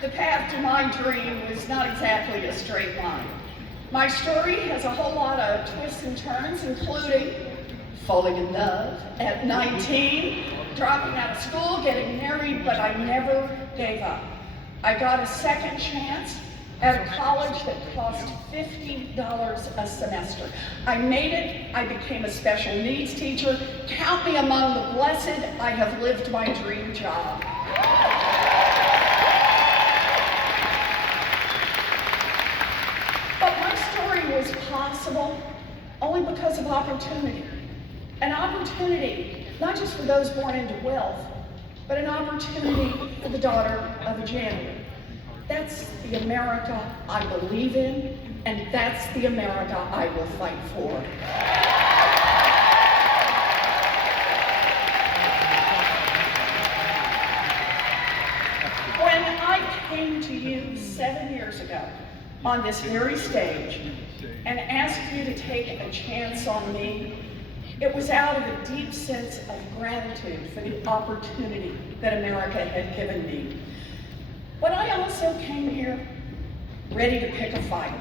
The path to my dream was not exactly a straight line. My story has a whole lot of twists and turns, including falling in love at 19, dropping out of school, getting married, but I never gave up. I got a second chance at a college that cost $50 a semester. I made it. I became a special needs teacher. Count me among the blessed. I have lived my dream job. But my story was possible only because of opportunity. An opportunity, not just for those born into wealth, but an opportunity for the daughter of a janitor. That's the America I believe in, and that's the America I will fight for. When I came to you 7 years ago on this very stage and asked you to take a chance on me, it was out of a deep sense of gratitude for the opportunity that America had given me. But I also came here ready to pick a fight.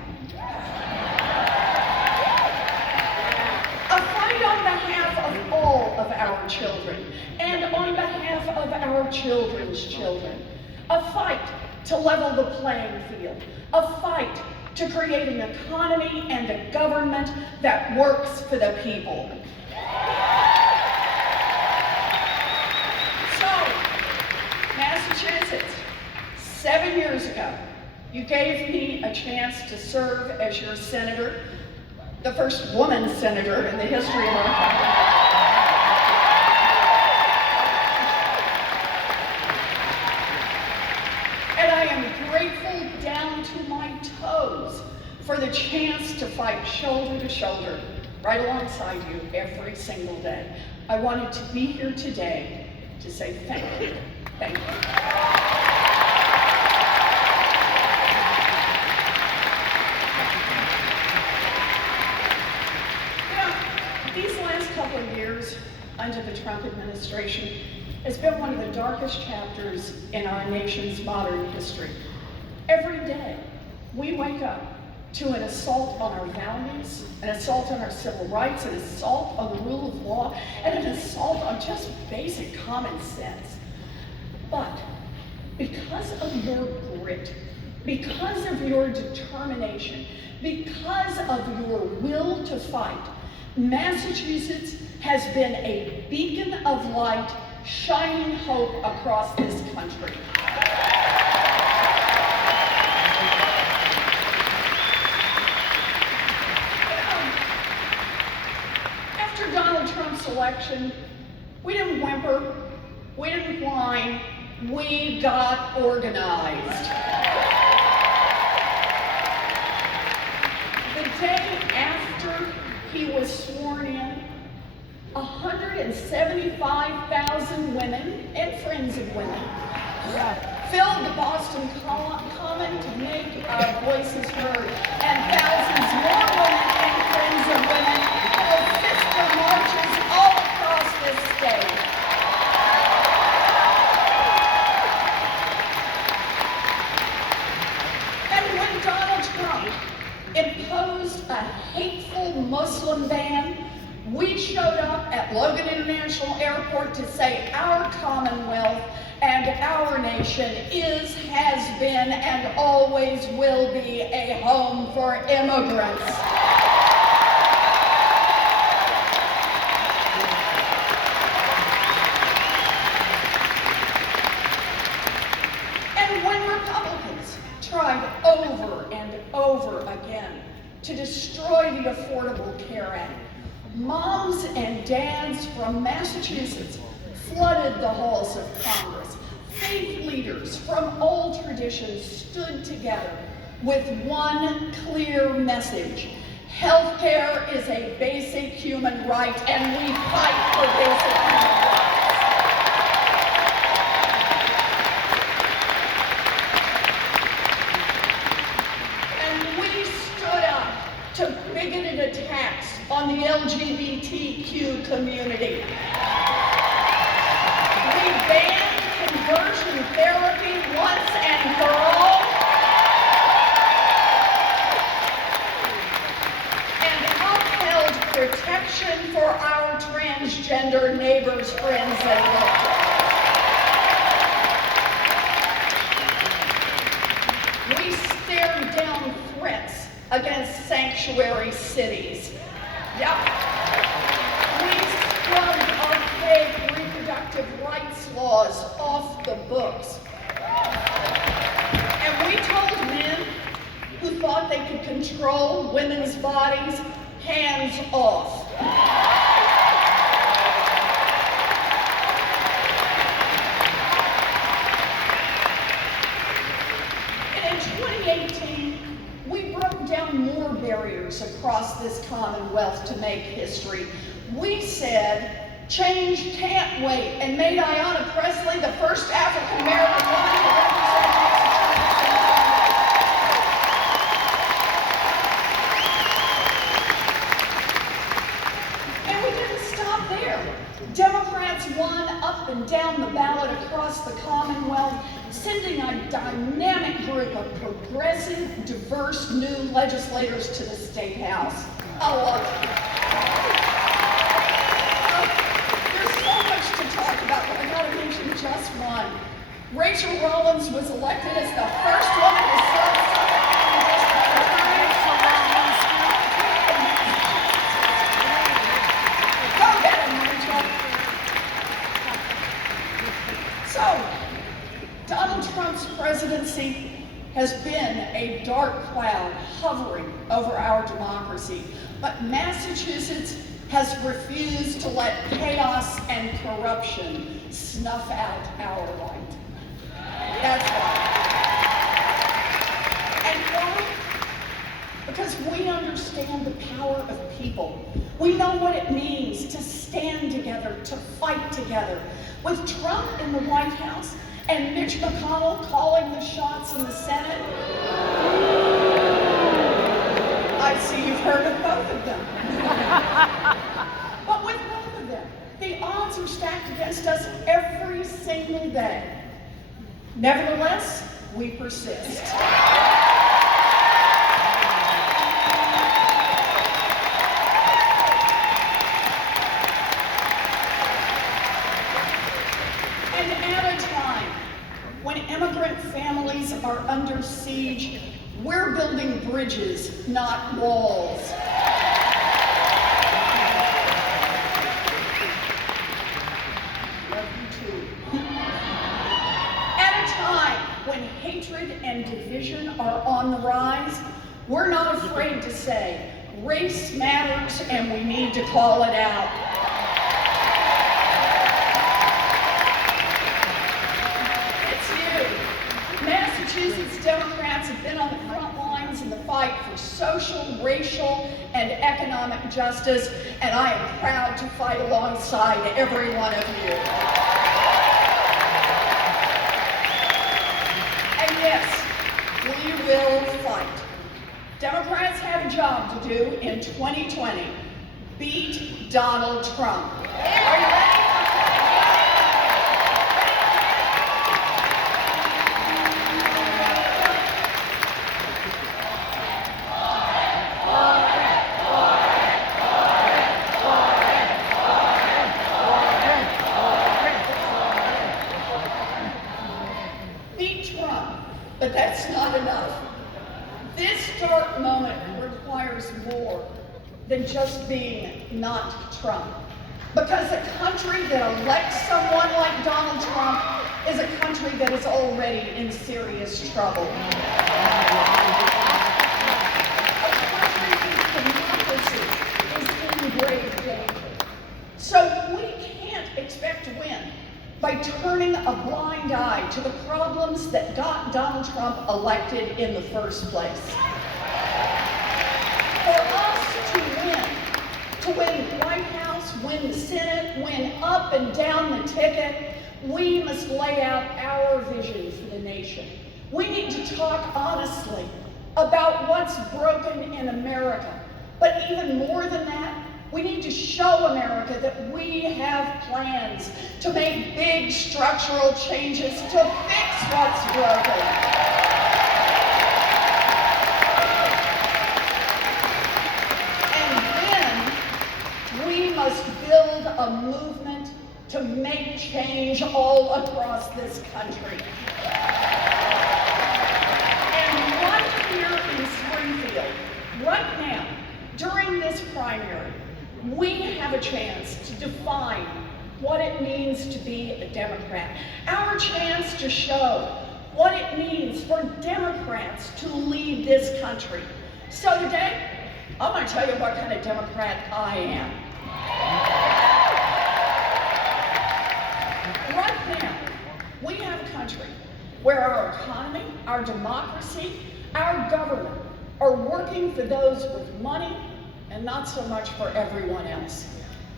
A fight on behalf of all of our children and on behalf of our children's children. A fight to level the playing field. A fight to create an economy and a government that works for the people. So, Massachusetts, 7 years ago, you gave me a chance to serve as your senator, the first woman senator in the history of our country. And I am grateful down to my toes for the chance to fight shoulder to shoulder right alongside you every single day. I wanted to be here today to say thank you. Thank you. These last couple of years under the Trump administration has been one of the darkest chapters in our nation's modern history. Every day, we wake up to an assault on our values, an assault on our civil rights, an assault on the rule of law, and an assault on just basic common sense. But because of your grit, because of your determination, because of your will to fight, Massachusetts has been a beacon of light, shining hope across this country. After Donald Trump's election, we didn't whimper, we didn't whine, we got organized. The day after he was sworn in, 175,000 women and friends of women filled the Boston Common to make our voices heard, and thousands more women and friends of women held sister marches all across this state. And when Donald Trump imposed a hateful Muslim ban, we showed up at Logan International Airport to say our Commonwealth and our nation is, has been, and always will be a home for immigrants. And when Republicans tried over and over again to destroy the Affordable Care Act, moms and dads from Massachusetts flooded the halls of Congress. Faith leaders from old traditions stood together with one clear message. Healthcare is a basic human right, and we fight for basic human rights. And we stood up to bigoted attacks on the LGBTQ community. We banned conversion therapy once and for all. transgender neighbors, friends, and loved ones. We stared down threats against sanctuary cities. Yep. We scrubbed our fake reproductive rights laws off the books. And we told men who thought they could control women's bodies, hands off. And in 2018, we broke down more barriers across this Commonwealth to make history. We said, change can't wait, and made Ayanna Pressley the first African-American woman to represent Democrats won up and down the ballot across the Commonwealth, sending a dynamic group of progressive, diverse new legislators to the State House. I love it. There's so much to talk about, but I gotta mention just one. Rachel Rollins was elected as the first woman to serve Suffolk County District Attorney. Go get him, Rachel. So, Donald Trump's presidency has been a dark cloud hovering over our democracy, but Massachusetts has refused to let chaos and corruption snuff out our light. That's why. And why? Because we understand the power of people. We know what it means to stand together, to fight together. With Trump in the White House and Mitch McConnell calling the shots in the Senate, I see you've heard of both of them. But with both of them, the odds are stacked against us every single day. Nevertheless, we persist. And at a time when immigrant families are under siege, we're building bridges, not walls. Love you too. At a time when hatred and division are on the rise, we're not afraid to say, race matters and we need to call it out. Massachusetts Democrats have been on the front lines in the fight for social, racial, and economic justice, and I am proud to fight alongside every one of you. And yes, we will fight. Democrats have a job to do in 2020. Beat Donald Trump. Are you ready? But that's not enough. This dark moment requires more than just being not Trump. Because a country that elects someone like Donald Trump is a country that is already in serious trouble. A country whose democracy is in grave danger. So we can't expect to win by turning a blind eye to the problems that got Donald Trump elected in the first place. For us to win the White House, win the Senate, win up and down the ticket, we must lay out our vision for the nation. We need to talk honestly about what's broken in America. But even more than that, we need to show America that we have plans to make big structural changes to fix what's broken. And then we must build build a movement to make change all across this country. And right here in Springfield, right now, during this primary, we have a chance to define what it means to be a Democrat. Our chance to show what it means for Democrats to lead this country. So today, I'm going to tell you what kind of Democrat I am. Right now, we have a country where our economy, our democracy, our government are working for those with money and not so much for everyone else.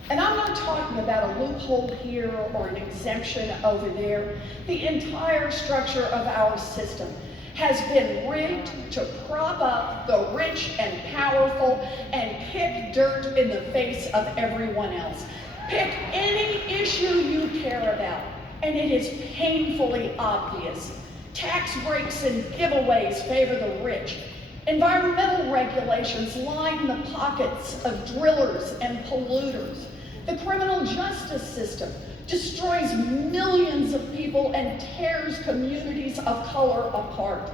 And I'm not talking about a loophole here or an exemption over there. The entire structure of our system has been rigged to prop up the rich and powerful and kick dirt in the face of everyone else. Pick any issue you care about, and it is painfully obvious. Tax breaks and giveaways favor the rich. Environmental regulations line the pockets of drillers and polluters. The criminal justice system destroys millions of people and tears communities of color apart.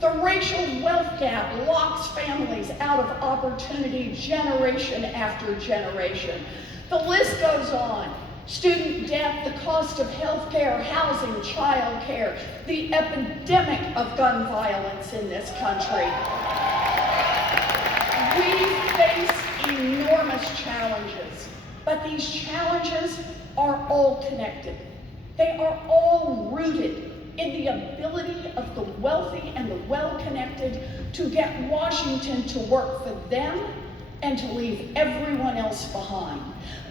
The racial wealth gap locks families out of opportunity generation after generation. The list goes on. Student debt, the cost of health care, housing, child care, the epidemic of gun violence in this country. We face enormous challenges, but these challenges are all connected. They are all rooted in the ability of the wealthy and the well-connected to get Washington to work for them and to leave everyone else behind.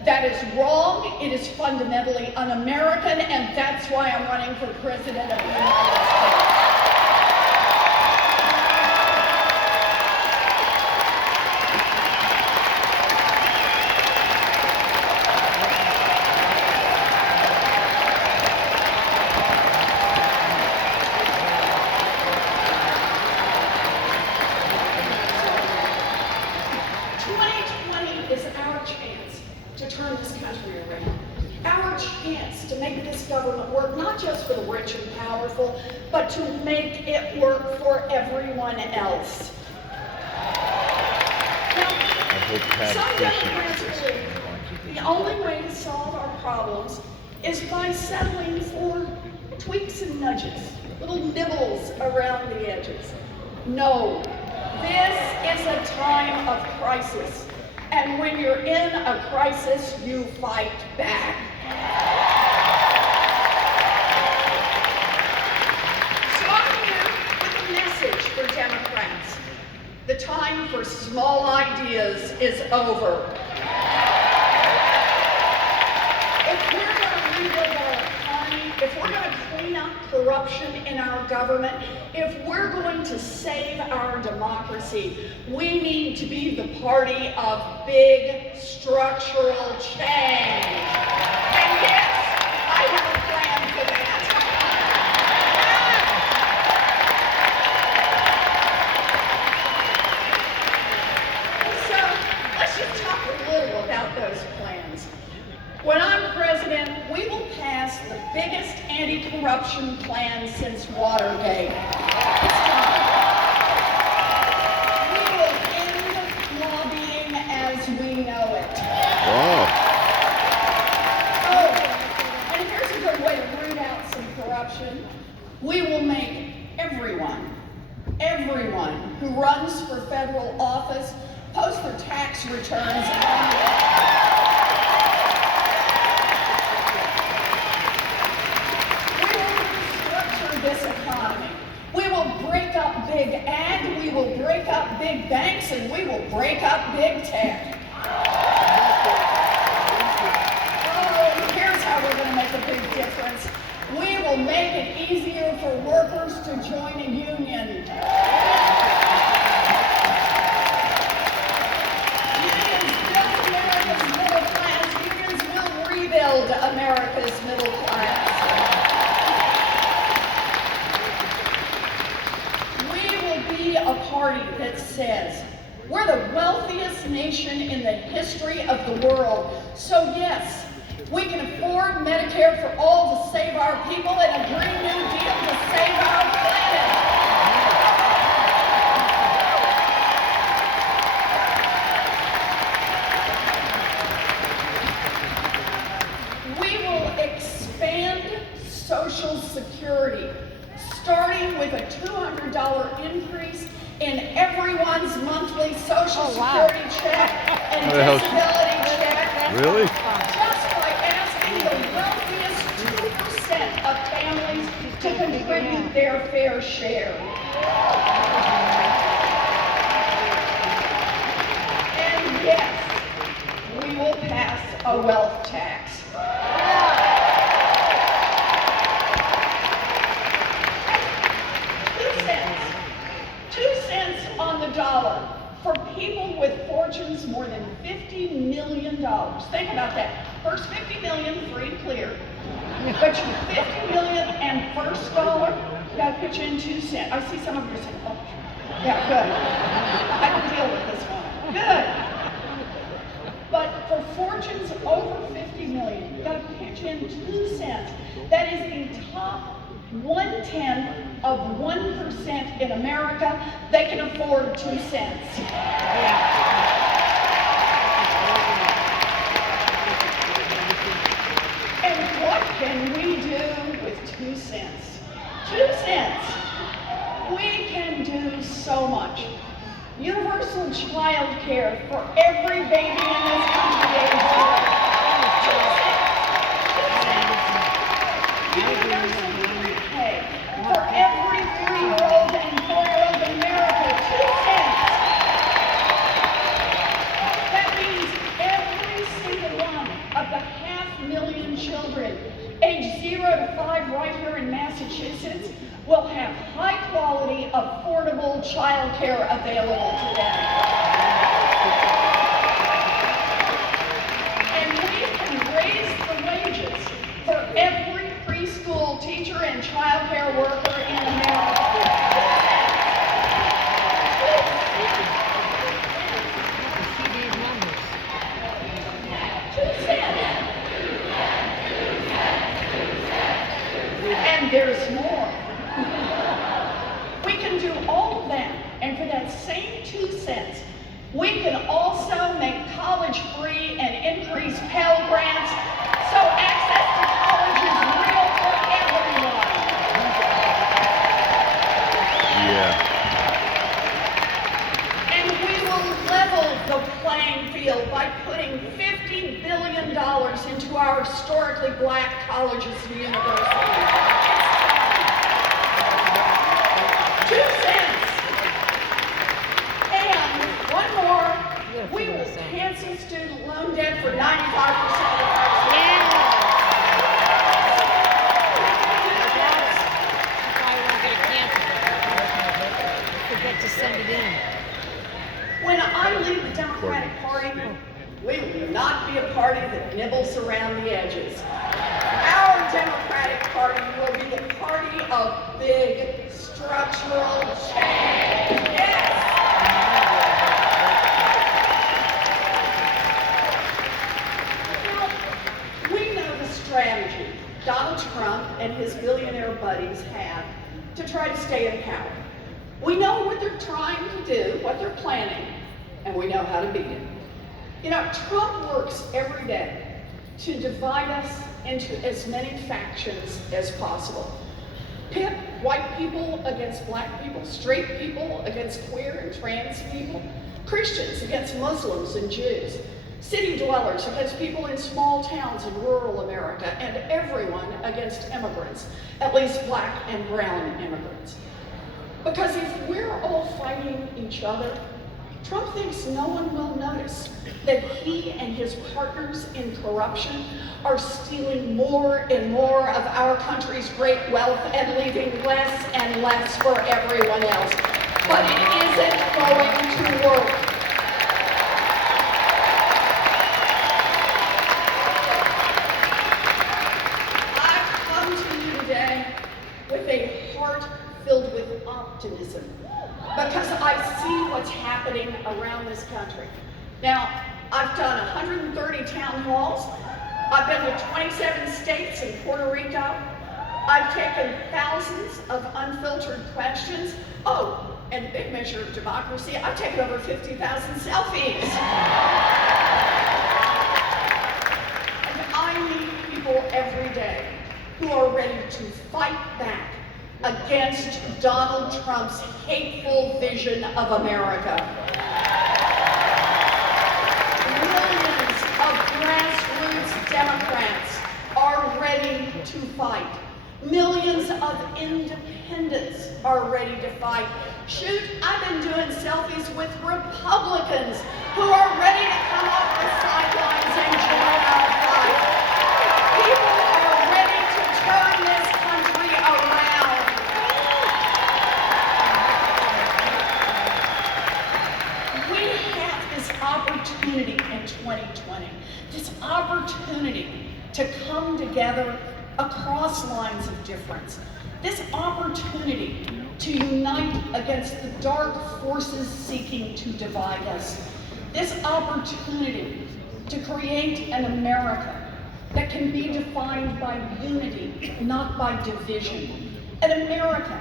That is wrong, it is fundamentally un-American, and that's why I'm running for President of the United States. Government work not just for the rich and powerful, but to make it work for everyone else. Now, some Democrats believe the only way to solve our problems is by settling for tweaks and nudges, little nibbles around the edges. No, this is a time of crisis, and when you're in a crisis, you fight back. For Democrats, the time for small ideas is over. If we're going to rebuild our economy, if we're going to clean up corruption in our government, if we're going to save our democracy, we need to be the party of big structural change. And yes, I have a plan for that. Those plans. When I'm president, we will pass the biggest anti-corruption plan since Watergate. It's time. We will end lobbying as we know it. Wow. Oh, and here's a good way to root out some corruption. We will make everyone who runs for federal office post their tax returns online. This economy. We will break up big ag, we will break up big banks, and we will break up big tech. Oh, here's how we're going to make a big difference. We will make it easier for workers to join a union. Unions build America's middle class. Unions will rebuild America's middle class. A party that says we're the wealthiest nation in the history of the world, So yes, we can afford Medicare for all to save our people and a Green New Deal to save our planet. We will expand Social Security, starting with a $200 increase in everyone's monthly Social Security check and disability check. Really? Just by asking the wealthiest 2% of families to contribute their fair share. And yes, we will pass a wealth tax. 2 cents on the dollar for people with fortunes more than $50 million. Think about that. First 50 million, free and clear. But your 50 million and first dollar, gotta put you in 2 cents. I see some of you saying, oh, yeah, good. I can deal with this one. Good. But for fortunes over 50 million, gotta pitch in 2 cents. That is the top 1/10 of 1% in America. They can afford 2 cents. And what can we do with 2 cents? 2 cents. We can do so much. Universal child care for every baby in this country age 0. 2 cents. Universal pre-K for every 3-year-old and 4-year-old in America. 2 cents. That means every single one of the 500,000 children age 0 to 5 right here in Massachusetts will have high-quality, affordable child care available to them. And we can raise the wages for every preschool teacher and child care worker in America. And there's more. We can do all of that, and for that same 2 cents, we can also make college free and increase Pell Grants, so access to college is real for everyone. Yeah. And we will level the playing field by putting $50 billion into our historically black colleges and universities. 2 cents. And one more, we will cancel student loan debt for 95% of our students. Forget to send it in. When I lead the Democratic Party, we will not be a party that nibbles around the edges. Our Democratic Party will be the party of big structural change. Yes! Now, we know the strategy Donald Trump and his billionaire buddies have to try to stay in power. We know what they're trying to do, what they're planning, and we know how to beat it. You know, Trump works every day to divide us into as many factions as possible. Pit white people against black people, straight people against queer and trans people, Christians against Muslims and Jews, city dwellers against people in small towns in rural America, and everyone against immigrants, at least black and brown immigrants. Because if we're all fighting each other, Trump thinks no one will notice that he and his partners in corruption are stealing more and more of our country's great wealth and leaving less and less for everyone else. But it isn't going to work. I've come to you today with a heart filled with optimism, because I see what's happening around this country. Now, I've done 130 town halls. the 27 states and Puerto Rico. I've taken thousands of unfiltered questions. Oh, and a big measure of democracy, I've taken over 50,000 selfies. And I meet people every day who are ready to fight back against Donald Trump's hateful vision of America. Millions of grassroots Democrats are ready to fight. Millions of independents are ready to fight. Shoot, I've been doing selfies with Republicans who are ready to come off the sidelines and join our fight. People are ready to turn this country around. We have this opportunity in 2020, this opportunity to come together across lines of difference, this opportunity to unite against the dark forces seeking to divide us, this opportunity to create an America that can be defined by unity, not by division, an America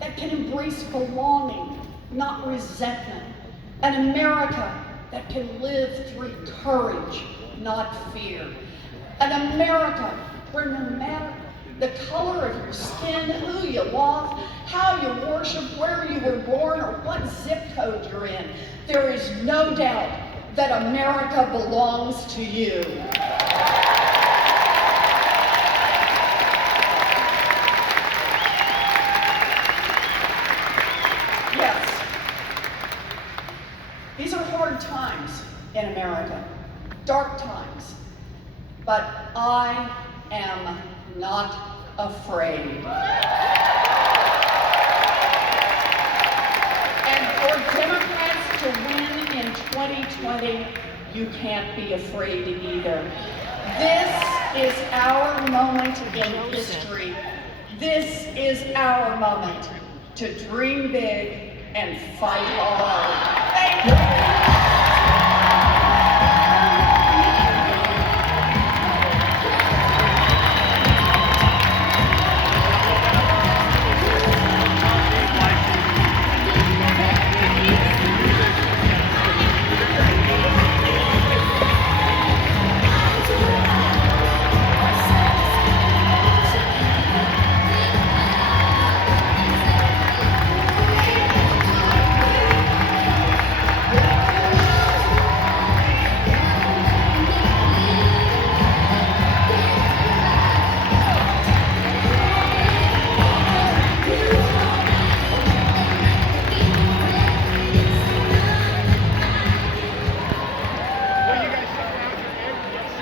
that can embrace belonging, not resentment, an America that can live through courage, not fear, an America where no matter the color of your skin, who you love, how you worship, where you were born, or what zip code you're in, there is no doubt that America belongs to you. Yes, these are hard times in America, dark times, but I am not afraid. And for Democrats to win in 2020, you can't be afraid either. This is our moment in history. This is our moment to dream big and fight hard. Thank you.